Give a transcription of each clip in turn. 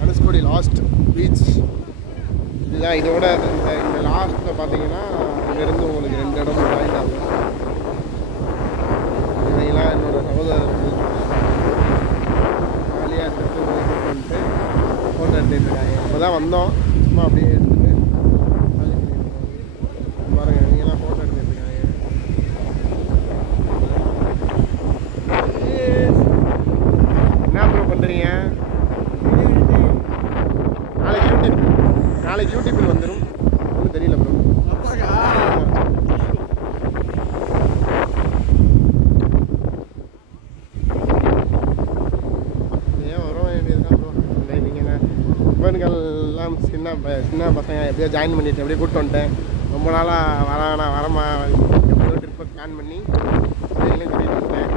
Dhanushkodi last beach இதுதான். இதோட இந்த லாஸ்ட்டில் பார்த்தீங்கன்னா இங்கேருந்து உங்களுக்கு 2 இடம் ஜாயின் ஆகும். இவங்களாம் என்னோட சகோதரர்கள் ஜாலியாக எடுத்துகிட்டு பண்ணிட்டு ஃபோட்டோ எடுத்துகிட்டு இருக்காங்க. இப்போ தான் வந்தோம், சும்மா அப்படியே எடுத்துகிட்டு பாருங்க. இவங்கெல்லாம் ஃபோட்டோ எடுத்துகிட்டு இருக்காங்க. என்ன ப்ரோ பண்ணுறீங்க? நாளைக்கு யூடியூப்பில் வந்துடும். ஒன்றும் தெரியல ப்ரோ. ஏன் வர வேண்டியதுதான் ப்ரோ. நீங்கள் நண்பர்கள்லாம் சின்ன பசங்க எப்படியோ ஜாயின் பண்ணிவிட்டு எப்படியோ கூப்பிட்டு வந்துட்டேன். ரொம்ப நாளாக வரமா எப்படியோ ட்ரிப்பை பிளான் பண்ணி நீங்களும் கூட்டிகிட்டு வந்துட்டேன்.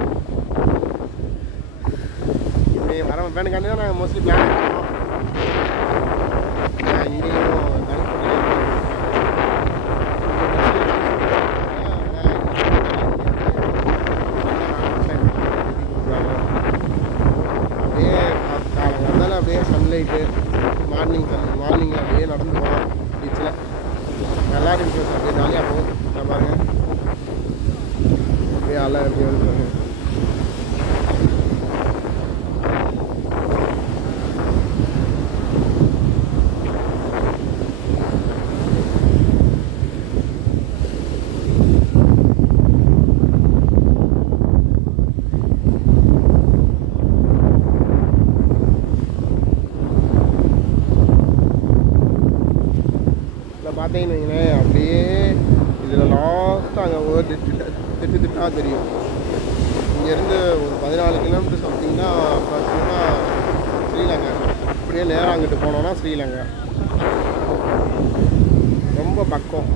இப்படி வர வேணுக்காண்டி தான் நாங்கள் மோஸ்ட்லி பிளான் பண்ணுவோம். இங்கேயும் அப்படியே வந்தாலும் அப்படியே சன்லைட்டு மார்னிங்கில் அப்படியே நடந்து போகிறோம் பீச்சில். நல்லா இருந்துச்சு. அப்படியே ஜாலியாக போகும். நான் பாருங்கள் அப்படியே அலை அப்படியே வந்து பார்த்தீங்கன்னு வைங்களேன். அப்படியே இதில் லாஸ்ட்டாக அங்கே ஒரு திட்டாக தெரியும். இங்கேருந்து ஒரு 14 கிலோமீட்டர் சம்திங்னா அப்ராக்சிமேட்டாக ஸ்ரீலங்கா. அப்படியே நேராக அங்கிட்டு போனோன்னா ஸ்ரீலங்கா ரொம்ப பக்கம்.